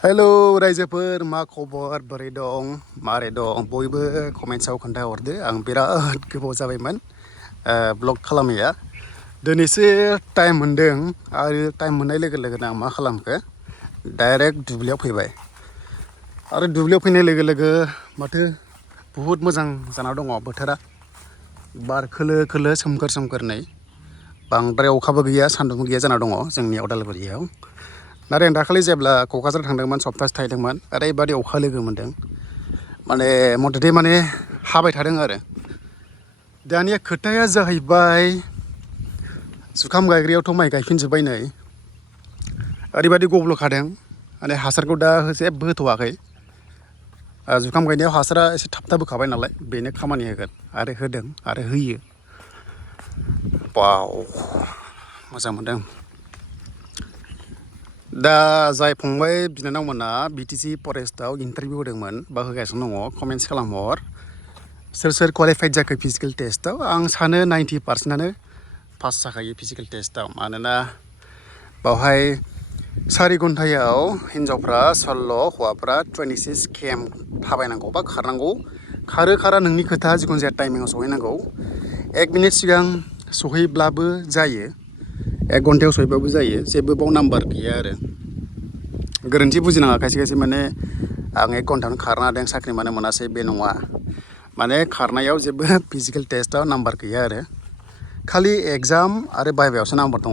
hello रायजोफोर मा खबर बोरै दं मारै दं बयबो कमेन्ट्सआव खोन्थाहरदो आं बिराद गोबाव जाबायमोन ब्लग खालामैया दिनैसो टाइम मोन्दों आरो टाइम मोननाय लोगो लोगोनो आं मा खालामखो डाइरेक्ट दुब्लियाव फैबाय आरो दुब्लियाव फैनाय लोगो लोगो माथो बुहुद मोजां जाना दङ बोथोरा बार खोलो खोलो सोमखोर सोमखोर नै बांद्राय अखाबो गैया सान्दुंबो गैया जाना दङ जोंनि उदालगुरियाव नाथाय आं दाखालि जेब्ला क'क्राझार थांदोंमोन सप्तासे थाहैदोंमोन ओरैबादि अखा लोगो मोन्दों माने मथथे माने हाबाय थादों आरो दानिया खोथाया जाहैबाय जुखाम गायग्रायावथ' माइ गायफिनजोब्बाय नै ओरैबादि गब्ल'खादों माने हासारखौ दा जेबो होथ'वाखै जुखाम गायनायाव हासारा एसे थाब थाब होखाबाय नालाय बेनो खामानि होगोन आरो होदों आरो होयो वाव मोजां मोनदों दा जाय फंबाय बिनानावमोना BTC फरेस्टआव इन्टारभिउ होदोंमोन बा होगासिनो दङ कमेन्ट्स खालामहर सोर सोर क्वालिफाइड जाखो फिजिकेल टेस्टआव आं सानो 90%आनो पास जाखायो फिजिकेल टेस्टआव मानोना बावहाय 4 घन्टायाव हिन्जावफ्रा 16 हौवाफ्रा 26 km थाबायनांगौ बा खारनांगौ खारो खारा नोंनि खोथा जिखुनु जाया टाइमिंआव सहैनांगौ 1 मिनिट सिगां सहैब्लाबो जायो 1 घन्टायाव सहैबाबो जायो जेबो बाव नाम्बार गैया आरो गोरोन्थि बुजिनाङा खायसे खायसे माने आं 1 घन्टायावनो खारनो हादों साख्रि मानो मोनासै बे नङा माने खारनायाव जेबो फिजिकेल टेस्टआव नाम्बार गैया आरो खालि एग्जाम आरो भाइभायावसो नाम्बार दङ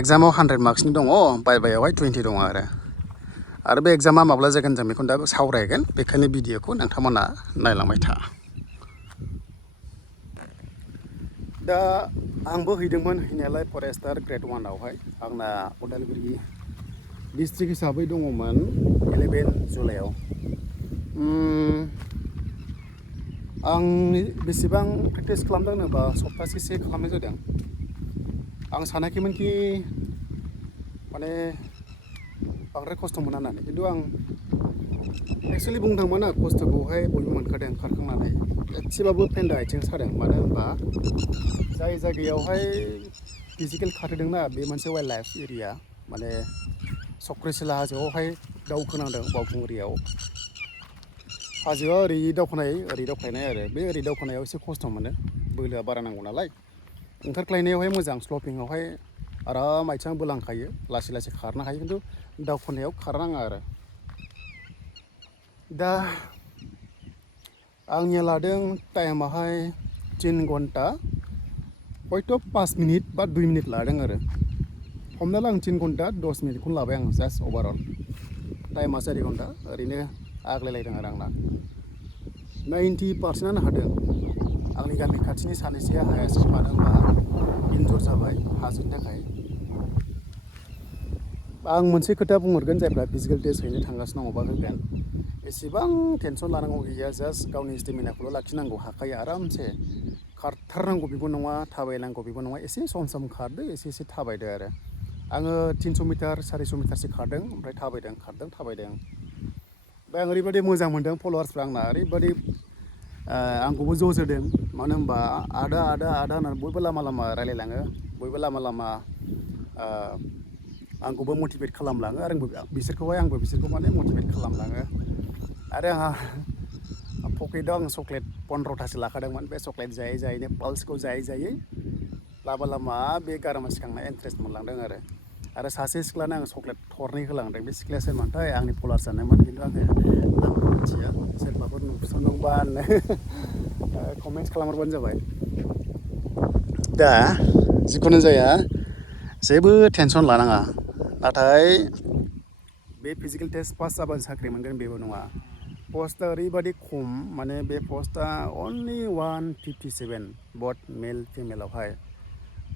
एग्जामाव 100 मार्क्सनि दङ भाइभायावहाय 20 दङ आरो बे एग्जामा माब्ला जागोन जों बेखौ दा सावरायगोन बेखायनो भिडिअखौ नोंथांमोना नायलांबाय था दा आंबो हैदोंमोन हैनायालाय फरेस्टार ग्रेड 1आवहाय आंना उदालगुरि डिस्ट्रिक्ट हिसाबै दङमोन 11 जुलाइआव आं बेसेबां प्रेक्टिस खालामदों होनोबा सप्तासेसो खालामनाय जादों आं सानाखैमोनखि माने बांद्राय खस्थ' मोना होननानै खिन्थु आं एक्सुवेलि बुंनो थांबा खस्थ'खौहाय बयबो मोनखादों खारखांनानै एसेबाबो फेन्दा आथिं सादों मानो होनबा जाय जायगायावहाय फिजिकेल खारहोदोंना बे मोनसे वाइल्ड लाइफ एरिया माने चक्रसिला हाजोआवहाय दावखोनांदों बावखुंग्रियाव हाजोआ ओरै दावखोनाय आरो बे ओरै दावखोनायाव एसे खस्थ' मोनो बोलोआ बारा नांगौ नालाय ओंखारख्लायनायावहाय मोजां स्लपिंआवहाय आराम आथिङा बोलांखायो लासै लासै खारनो हायो खिन्थु दावखोनायाव खारनाङा आरो दा आंनिया लादों टाइमाहाय 3 घन्टा हयथ' 5 मिनिट बा 2 मिनिट लादों आरो हमना ला आं 3 घन्टा 10 मिनिटखौनो लाबाय आं जास्ट अभारअल टाइमा 4 घन्टा ओरैनो आग्लायलायदों आरो आंना 90%आनो हादों आंनि गामि खाथिनि सानैसोआ हायासै मानो होनबा इनजुर जाबाय हाजोनि थाखाय आं मोनसे खोथा बुंहरगोन जायफ्रा फिजिकेल टेस्ट हैनो थांगासिनो दङ बा होगोन एसेबां टेनसन लानांगौ गैया जास्ट गावनि स्टेमिनाखौल' लाखिनांगौ हाखायो आरामसे खारथारनांगौ बेबो नङा थाबायनांगौ बेबो नङा एसे सम खारदो एसे थाबायदो आरो आङो 300 मिटार 400 मिटारसो खारदों ओमफ्राय थाबायदों ओमफ्राय आं ओरैबायदि मोजां मोनदों फल'वार्सफ्रा आंना ओरैबायदि आंखौबो ज'जोदों मानो होनबा आदा होननानै बयबो लामा लामा रायलायलाङो बयबो लामा आंखौबो मटिभेट खालामलाङो आरो आंबो बिसोरखौ माने मटिभेट खालामलाङो आरो आंहा पकेटआव आं चक्लेट 15थासो लाखादोंमोन बे चक्लेट जायै जायैनो पाल्सखौ जायै लामा बे गारामा सिखांनाय इन्ट्रेस्ट मोनलांदों आरो सासे सिख्लानो आं चक्लेट 2 होलांदों बे सिख्लाया सोरमोनथाय आंनि फल'वार्सआनोमोन खिन्थु आङो नामखौ मिथिया सोरबाफोर नुसनदोंबा कमेन्ट्स खालामहरबानो जाबाय दा जिखुनु जाया जेबो टेनसन लानाङा नाथाय बे फिजिकेल टेस्ट पास जाबानो साख्रि मोनगोन बेबो नङा पस्टआ ओरैबायदि खम माने बे पस्टआ अनलि 157 बथ मेल फिमेलावहाय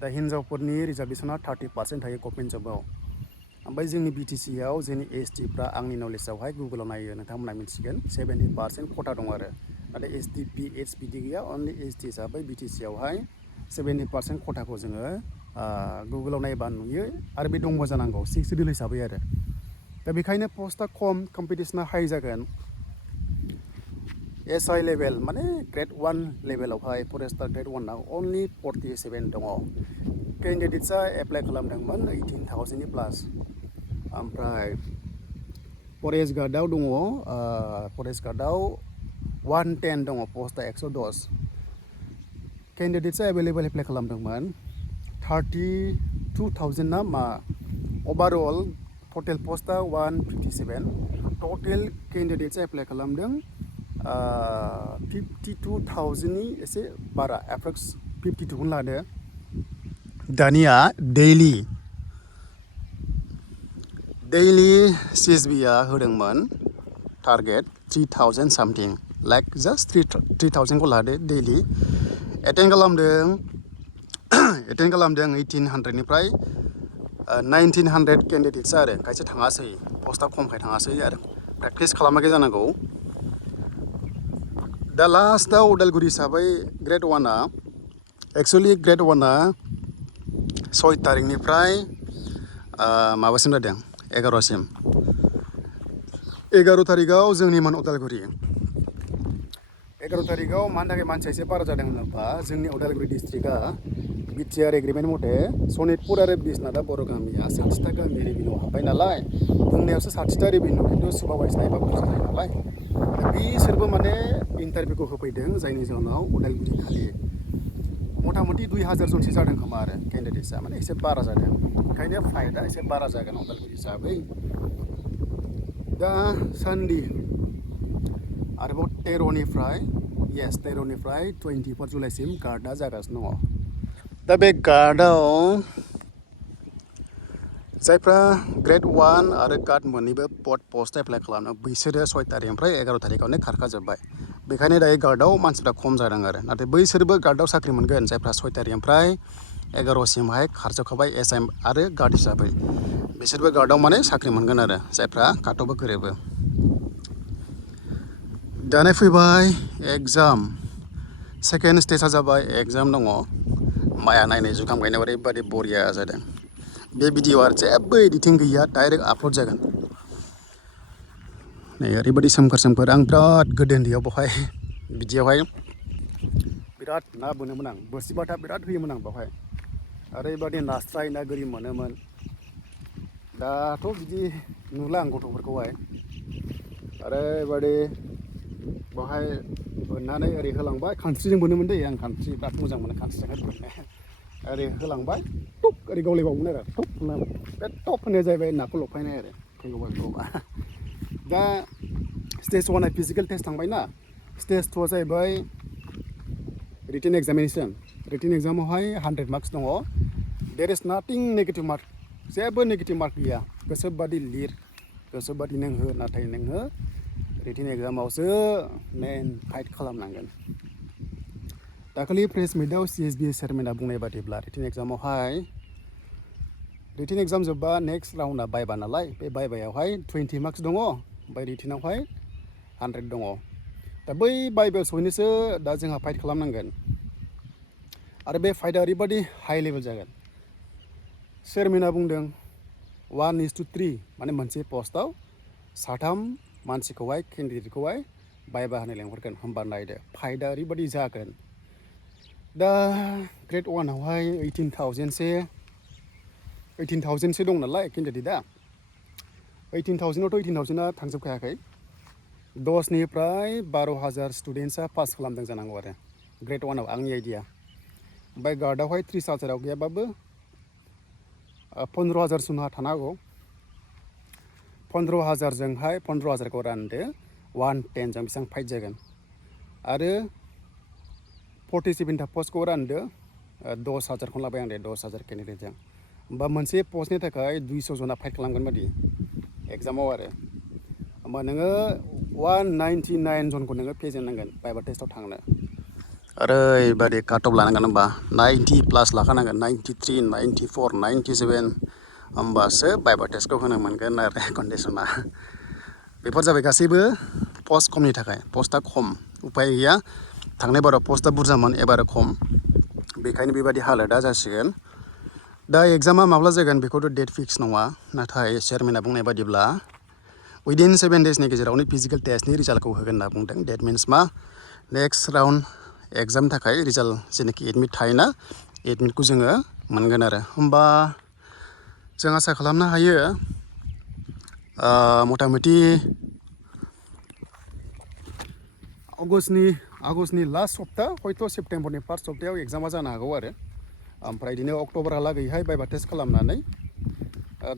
दा हिन्जावफोरनि रिजार्भेसना 30% थायो गभर्नमेन्ट जबाव ओमफ्राय जोंनि BTCआव जोंनि STफ्रा आंनि नलेजावहाय गुगोलाव नायो नोंथांमोना मिथिगोन 70% खथा दं आरो नाथाय ST PH बिदि गैया अनलि ST हिसाबै BTCआवहाय 70% खथाखौ जोङो गुगोलाव नायबा नुयो आरो बे दंबो जानांगौ 6 सिडिउल हिसाबै आरो दा बेखायनो पस्टआ खम कम्पिटिसना हाई जागोन SI लेभेल माने ग्रेड 1 लेभेलावहाय फरेस्टार ग्रेड 1आव अनलि 47 दङ केन्डिडेट्सआ एप्लाइ खालामदोंमोन 18,000 प्लास ओमफ्राय फरेस्ट गार्डआव दङ फरेस्ट गार्डआव 110 दङ पस्टआ 110 केन्डिडेट्सआ एभेलेबल एप्लाइ खालामदोंमोन 32,000 ना मा ओभारअल टटेल पस्टआ 157 टटेल केन्डिडेट्सआ एप्लाइ खालामदों 52,000नि एसे बारा एप्रक्स 52 लादो दानिया डेइलि CSBआ होदोंमोन टारगेट 3,000 सामथिं लाइक जास्ट 3,000 को लादो डेइलि एटेन्ड खालामदों 1,800 निफ्राय 1,900 केन्डिडेट्स आरो खायसे थाङासै पस्टआ खमखाय थाङासै आरो प्रेक्टिस खालामाखै जानांगौ दा लास्टआव उदालगुरि हिसाबै ग्रेड 1आ एक्सुवेलि ग्रेड 1आ 6 तारिखनिफ्राय माबासिम जादों 11सिम 11 तारिखआव जोंनिमोन उदालगुरि 11 तारिखआव मानि थाखाय मानसिया एसे बारा जादों होनोबा जोंनि उदालगुरि डिस्ट्रिक्टआ BTR एग्रिमेन्ट मथे सनितपुर आरो बिसनाथा बर' गामिया 60टा गामि रेभिनिउ हाबबाय नालाय बुंनायावसो 60टा रेभिनिउ खिन्थु सुपारभाइज नायबा बुरजा जायो नालाय बिसोरबो माने इन्टारभिउखौ होफैदों जायनि जाहोनाव उदालगुरि खालि मथा मथि 2,000 जनसो जादों खोमा आरो केन्डिडेट्सआ माने एसे बारा जादों ओंखायनो फाइटआ एसे बारा जागोन उदालगुरि हिसाबै दा सानदि आरोबाव 13निफ्राय 24 जुलाइसिम गार्डआ जागासिनो दङ दा बे गार्डआव जायफ्रा ग्रेड 1 आरो गार्ड मोननैबो पस्ट एप्लाइ खालामनो बैसोरो 6 तारिखनिफ्राय 11 तारिखआवनो खारखाजोब्बाय बेखायनो दायो गार्डआव मानसिफ्रा खम जादों आरो नाथाय बैसोरबो गार्डआव साख्रि मोनगोन जायफ्रा 6 तारिखनिफ्राय 11सिमहाय खारजोबखाबाय एसएम आरो गार्ड हिसाबै बिसोरबो गार्डआव माने साख्रि मोनगोन आरो जायफ्रा काटअफबो गोरोबो दानो फैबाय एग्जाम सेकेन्ड स्टेजआ जाबाय एग्जाम दङ माइया नायनाय जुखाम गायनायाव ओरैबायदि बरिया जादों बे भिडिअ'आ जेबो एडिटिं गैया डाइरेक्ट आपल'ड जागोन नै ओरैबायदि सोमखोर आं बिराद गोदो उन्दैयाव बेवहाय बिदियावहाय बिराद ना बोनोमोन आं बोरसिबाथा बिराद होयोमोन आं बेवहाय ओरैबायदि नास्राय ना गोरि मोनोमोन दाथ' बिदि नुला आं गथ'फोरखौहाय ओरैबायदि बेवहाय बोननानै ओरै होलांबाय खानस्रिजों बोनोमोन दै आं खानस्रि बिराद मोजां मोनो खानस्रिजोंहाय बोननो ओरै होलांबाय टप ओरै गावलायबावोमोन आरो टप बे टप होनाया जाहैबाय नाखौ लफायनाय आरो फैगौबा दा स्टेज 1आ फिजिकेल टेस्ट थांबाय ना स्टेज 2आ जाहैबाय रिटेन एग्जामिनेसन रिटेन एग्जामावहाय 100 मार्क्स दङ देर इज नाथिं नेगेटिभ मार्क जेबो नेगेटिभ मार्क गैया गोसोबादि लिर गोसोबादि नों हो नाथाय नोङो रिटेन एग्जामावसो मेन फाइट खालामनांगोन दाखालि प्रेस मिटआव CSB चेयारमेना बुंनाय बादिब्ला रिटेन एग्जाम जोब्बा नेक्स्ट राउन्डआ बाइबा नालाय बे बाइबायावहाय 20 मार्क्स दङ ओमफ्राय रिटेनावहाय 100 दङ दा बै बाइबायाव सहैनोसो दा जोंहा फाइट खालामनांगोन आरो बे फाइटआ ओरैबायदि हाई लेभेल जागोन चेयारमेना बुंदों 1:3 माने मोनसे पस्टआव 3 मानसिखौहाय केन्डिडेटखौहाय बाइबा होनो लेंहरगोन होमबा नायदो फाइटआ ओरैबायदि जागोन दा ग्रेड 1आवहाय 18,000सो दं नालाय केन्डिडेटआ 18,000आवथ' 18,000आ थांजोबखायाखै 10निफ्राय 12,000 स्टुडेन्टसा पास खालामदों जानांगौ आरो ग्रेड 1आव आंनि आइडिया ओमफ्राय गार्डआवहाय 30,000आव गैयाबाबो 15,000 सुनहा थानो हागौ 15,000जोंहाय 15,000खौ रानदो 110जों बेसेबां फाइट जागोन आरो 47टा पस्टखौ रानदो 10,000खौनो लाबाय आं दे 10,000 केन्डिडेटजों होमबा मोनसे पस्टनि थाखाय 200 जना फाइट खालामगोन बादि एग्जामाव आरो होमबा नोङो 199 जनखौ नोङो फेजेननांगोन बाइबा टेस्टआव थांनो ओरैबायदि काटअफ लानांगोन होमबा 90+ लाखानांगोन 93, 94, 97 होमबासो बाइबा टेस्टखौ होनो मोनगोन आरो कन्डिसना बेफोर जाबाय गासैबो पस्ट खमनि थाखाय पस्टआ खम उपाय गैया थांनाय बाराव पस्टआ बुरजामोन एबार खम बेखायनो बेबायदि हालोदा जासिगोन दा एग्जामा माब्ला जागोन बेखौथ' डेट फिक्स नङा नाथाय चेयारमेना बुंनाय बादिब्ला उइदिन 7 डेजनि गेजेरावनो फिजिकेल टेस्टनि रिजाल्टखौ होगोन होनना बुंदों डेट मिन्स मा नेक्स्ट राउन्ड एग्जामनि थाखाय रिजाल्ट जेनाखि एडमिट थायोना एडमिटखौ जोङो मोनगोन आरो होमबा जों आसा खालामनो हायो मथा मथि आगष्टनि लास्ट सप्ता हयथ' सेप्तेम्बरनि फार्स्ट सप्तायाव एग्जामा जानो हागौ आरो ओमफ्राय बिदिनो अक्ट'बरहालागैहाय बाइभा टेस्ट खालामनानै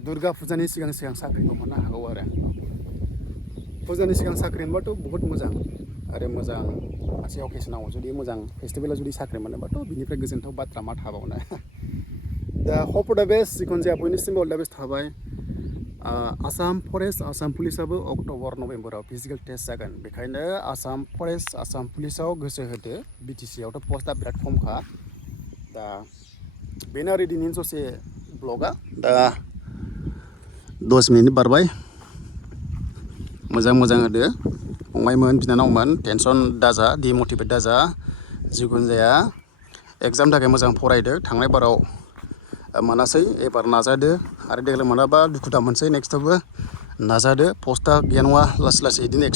दुर्गा फुजानि सिगां साख्रिखौ मोननो हागौ आरो फुजानि सिगां साख्रि मोनबाथ' बहुत मोजां आरो मोजां मोनसे अकेसनाव जुदि मोजां फेस्टिभेलाव जुदि साख्रि मोनोबाथ' बिनिफ्राय गोजोनथाव बाथ्रा मा थाबावनो दा हप फर दा बेस्ट जिखुनु जाया बयनिसिमबो अल दा बेस्ट थाबाय आसाम फरेस्ट आसाम पुलिसाबो अक्ट'बर नभेम्बराव फिजिकेल टेस्ट जागोन बेखायनो आसाम फरेस्ट आसाम पुलिसाव गोसो होदो BTC आवथ' पस्टआ बिराद खमखा दा बेनो आरो दिनैनि ससे ब्लगा दा 10 मिनिट बारबाय मोजां होदो फंबायमोन बिनानावमोन टेनसन दाजा डिमटिभेट दाजा जिखुनु जाया एग्जामनि थाखाय मोजां फरायदो थांनाय बाराव मोनासै एबार नाजादो आरो देग्लाय मोनाबा दुखु दा मोनसै नेक्स्टआवबो नाजादो पस्टआ गैया नङा लासै बिदिनो